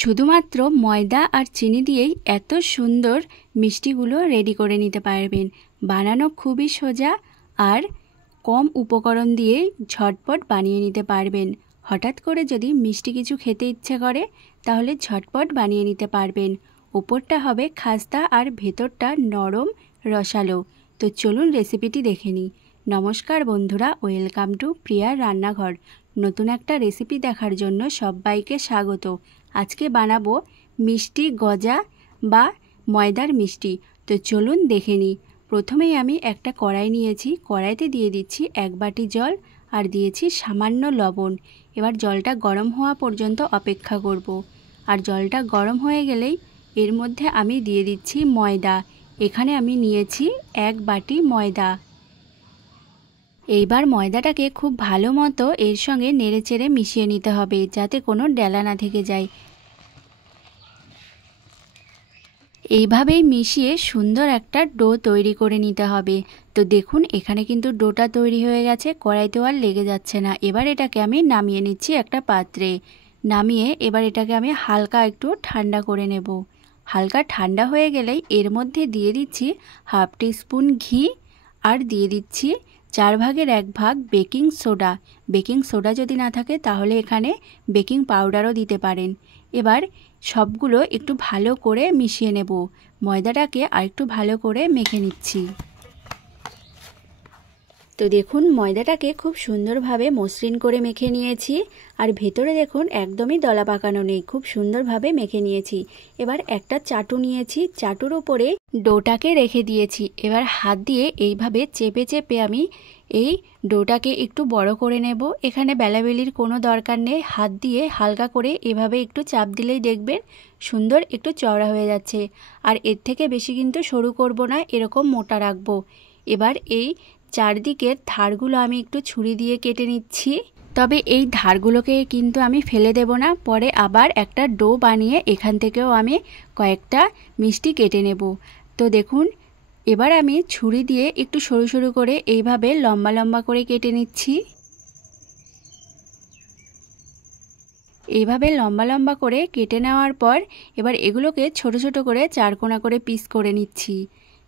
শুধুমাত্র ময়দা আর চিনি দিয়েই এত সুন্দর মিষ্টিগুলো রেডি করে নিতে পারবেন। বানানো খুবই সোজা আর কম উপকরণ দিয়েই ঝটপট বানিয়ে নিতে পারবেন। হঠাৎ করে যদি মিষ্টি কিছু খেতে ইচ্ছে করে তাহলে ঝটপট বানিয়ে নিতে পারবেন। উপরটা হবে খাস্তা আর ভেতরটা নরম রসালো। তো চলুন রেসিপিটি দেখে নিই। নমস্কার বন্ধুরা, ওয়েলকাম টু প্রিয়ার রান্নাঘর। নতুন একটা রেসিপি দেখার জন্য সবাইকে স্বাগত। আজকে বানাবো মিষ্টি গজা বা ময়দার মিষ্টি। তো চলুন দেখে নিই। প্রথমেই আমি একটা কড়াই নিয়েছি, কড়াইতে দিয়ে দিচ্ছি 1 বাটি জল আর দিয়েছি সামান্য লবণ। এবার জলটা গরম হওয়া পর্যন্ত অপেক্ষা করব। আর জলটা গরম হয়ে গেলেই এর মধ্যে আমি দিয়ে দিচ্ছি ময়দা। এখানে আমি নিয়েছি 1 বাটি ময়দা। এইবার ময়দাটাকে খুব ভালো মতো এর সঙ্গে নেড়েচেড়ে মিশিয়ে নিতে হবে যাতে কোনো ডেলা না থেকে যায়। এইভাবেই মিশিয়ে সুন্দর একটা ডো তৈরি করে নিতে হবে। তো দেখুন এখানে কিন্তু ডোটা তৈরি হয়ে গেছে, কড়াইতেও আর লেগে যাচ্ছে না। এবার এটাকে আমি নামিয়ে নিচ্ছি একটা পাত্রে। নামিয়ে এবার এটাকে আমি হালকা একটু ঠান্ডা করে নেব। হালকা ঠান্ডা হয়ে গেলেই এর মধ্যে দিয়ে দিচ্ছি 1/2 টিস্পুন ঘি আর দিয়ে দিচ্ছি 4 ভাগের 1 ভাগ বেকিং সোডা। বেকিং সোডা যদি না থাকে তাহলে এখানে বেকিং পাউডারও দিতে পারেন। এবার সবগুলো একটু ভালো করে মিশিয়ে নেব। ময়দাটাকে আরেকটু ভালো করে মেখে নিচ্ছি। তো দেখুন ময়দাটাকে খুব সুন্দরভাবে মসৃণ করে মেখে নিয়েছি। আর ভেতরে দেখুন একদমই দলা পাকানো নেই, খুব সুন্দরভাবে মেখে নিয়েছি। এবার একটা চাটু নিয়েছি, চাটুর উপরে ডোটাকে রেখে দিয়েছি। এবার হাত দিয়ে এইভাবে চেপে চেপে আমি এই ডোটাকে একটু বড় করে নেব। এখানে বেলাবেলির কোনো দরকার নেই, হাত দিয়ে হালকা করে এভাবে একটু চাপ দিলেই দেখবেন সুন্দর একটু চওড়া হয়ে যাচ্ছে। আর এর থেকে বেশি কিন্তু সরু করব না, এরকম মোটা রাখবো। এবার এই চারদিকের ধারগুলো আমি একটু ছুরি দিয়ে কেটে নিচ্ছি। তবে এই ধারগুলোকে কিন্তু আমি ফেলে দেব না, পরে আবার একটা ডো বানিয়ে এখান থেকেও আমি কয়েকটা মিষ্টি কেটে নেব। তো দেখুন এবার আমি ছুরি দিয়ে একটু সরু সরু করে এইভাবে লম্বা লম্বা করে কেটে নিচ্ছি। এইভাবে লম্বা লম্বা করে কেটে নেওয়ার পর এবার এগুলোকে ছোট ছোট করে 4 কোনা করে পিস করে নিচ্ছি।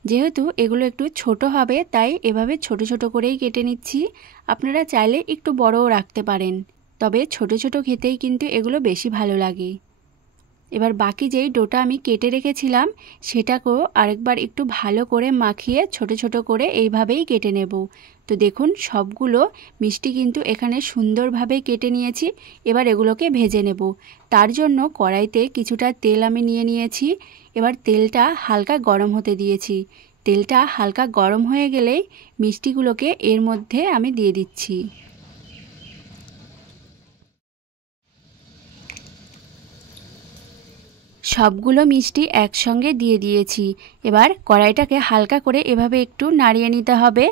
যেহেতু এগুলো একটু ছোট হবে তাই এভাবে ছোট ছোট করেই কেটে নিচ্ছি। আপনারা চাইলে একটু বড়ও রাখতে পারেন, তবে ছোট ছোট খেতেই কিন্তু এগুলো বেশি ভালো লাগে। এবার বাকি যেই ডোটা আমি কেটে রেখেছিলাম সেটাকেও আরেকবার একটু ভালো করে মাখিয়ে ছোট ছোট করে এইভাবেই কেটে নেব। তো দেখুন সবগুলো মিষ্টি কিন্তু এখানে সুন্দরভাবে কেটে নিয়েছি। এবার এগুলোকে ভেজে নেব। তার জন্য কড়াইতে কিছুটা তেল আমি নিয়ে নিয়েছি। এবার তেলটা হালকা গরম হতে দিয়েছি। তেলটা হালকা গরম হয়ে গেলেই মিষ্টিগুলোকে এর মধ্যে আমি দিয়ে দিচ্ছি। সবগুলো মিষ্টি একসঙ্গে দিয়ে দিয়েছি। এবার কড়াইটাকে হালকা করে এভাবে একটু নাড়িয়ে নিতে হবে।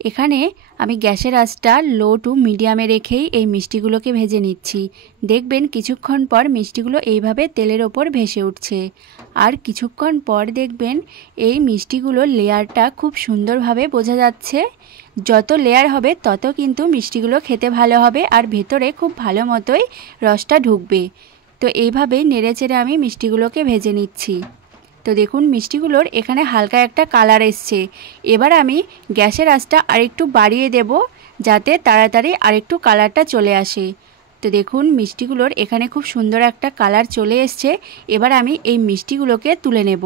এখানে আমি গ্যাসের আঁচটা লো টু মিডিয়ামে রেখেই এই মিষ্টিগুলোকে ভেজে নিচ্ছি। দেখবেন কিছুক্ষণ পর মিষ্টিগুলো এইভাবে তেলের ওপর ভেসে উঠছে। আর কিছুক্ষণ পর দেখবেন এই মিষ্টিগুলোর লেয়ারটা খুব সুন্দরভাবে বোঝা যাচ্ছে। যত লেয়ার হবে তত কিন্তু মিষ্টিগুলো খেতে ভালো হবে আর ভেতরে খুব ভালো মতোই রসটা ঢুকবে। তো এইভাবেই নেড়েচেড়ে আমি মিষ্টিগুলোকে ভেজে নিচ্ছি। তো দেখুন মিষ্টিগুলোর এখানে হালকা একটা কালার এসছে। এবার আমি গ্যাসের আঁচটা আরেকটু বাড়িয়ে দেব যাতে তাড়াতাড়ি আরেকটু কালারটা চলে আসে। তো দেখুন মিষ্টিগুলোর এখানে খুব সুন্দর একটা কালার চলে এসছে। এবার আমি এই মিষ্টিগুলোকে তুলে নেব।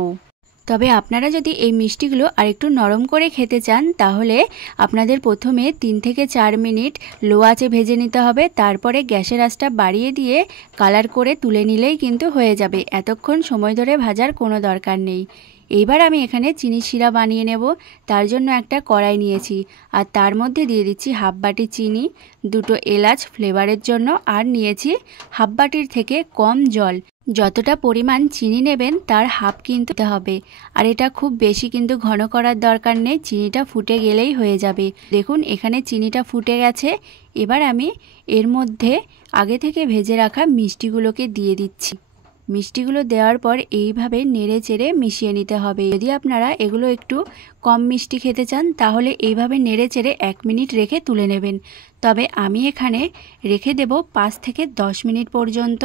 তবে আপনারা যদি এই মিষ্টিগুলো আরেকটু নরম করে খেতে চান তাহলে আপনাদের প্রথমে 3 থেকে 4 মিনিট লো আঁচে ভেজে নিতে হবে। তারপরে গ্যাসের আঁচটা বাড়িয়ে দিয়ে কালার করে তুলে নিলেই কিন্তু হয়ে যাবে। এতক্ষণ সময় ধরে ভাজার কোনো দরকার নেই। এইবার আমি এখানে চিনি শিরা বানিয়ে নেব। তার জন্য একটা কড়াই নিয়েছি আর তার মধ্যে দিয়ে দিচ্ছি 1/2 বাটি চিনি, 2টো এলাচ ফ্লেভারের জন্য, আর নিয়েছি 1/2 বাটির থেকে কম জল। যতটা পরিমাণ চিনি নেবেন তার হাফ কিন্তু দিতে হবে। আর এটা খুব বেশি কিন্তু ঘন করার দরকার নেই, চিনিটা ফুটে গেলেই হয়ে যাবে। দেখুন এখানে চিনিটা ফুটে গেছে। এবার আমি এর মধ্যে আগে থেকে ভেজে রাখা মিষ্টিগুলোকে দিয়ে দিচ্ছি। মিষ্টিগুলো দেওয়ার পর এইভাবে নেড়ে চেড়ে মিশিয়ে নিতে হবে। যদি আপনারা এগুলো একটু কম মিষ্টি খেতে চান তাহলে এইভাবে নেড়ে চেড়ে 1 মিনিট রেখে তুলে নেবেন। তবে আমি এখানে রেখে দেব 5 থেকে 10 মিনিট পর্যন্ত।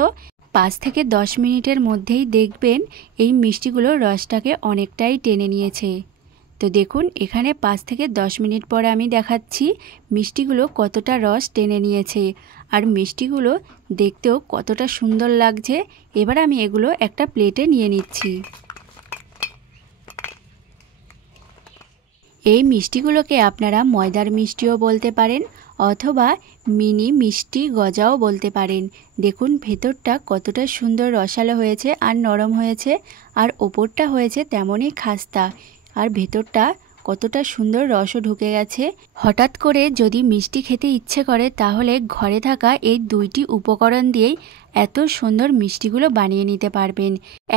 5 থেকে 10 মিনিটের মধ্যেই দেখবেন এই মিষ্টিগুলো রসটাকে অনেকটাই টেনে নিয়েছে। তো দেখুন এখানে 5 থেকে 10 মিনিট পরে আমি দেখাচ্ছি মিষ্টিগুলো কতটা রস টেনে নিয়েছে আর মিষ্টিগুলো দেখতেও কতটা সুন্দর লাগছে। এবার আমি এগুলো একটা প্লেটে নিয়ে নিচ্ছি। এই মিষ্টিগুলোকে আপনারা ময়দার মিষ্টিও বলতে পারেন অথবা মিনি মিষ্টি গজাও বলতে পারেন। দেখুন ভেতরটা কতটা সুন্দর রসালো হয়েছে আর নরম হয়েছে, আর ওপরটা হয়েছে তেমনই খাস্তা, আর ভেতরটা কতটা সুন্দর রসও ঢুকে গেছে। হঠাৎ করে যদি মিষ্টি খেতে ইচ্ছে করে তাহলে ঘরে থাকা এই দুইটি উপকরণ দিয়েই এত সুন্দর মিষ্টিগুলো বানিয়ে নিতে পারবেন।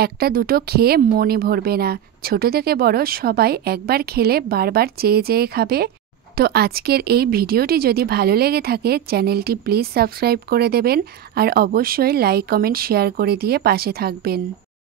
একটা দুটো খেয়ে মনে ভরবে না, ছোট থেকে বড় সবাই একবার খেলে বারবার চেয়ে চেয়ে খাবে। তো আজকের এই ভিডিওটি যদি ভালো লেগে থাকে চ্যানেলটি প্লিজ সাবস্ক্রাইব করে দেবেন আর অবশ্যই লাইক কমেন্ট শেয়ার করে দিয়ে পাশে থাকবেন।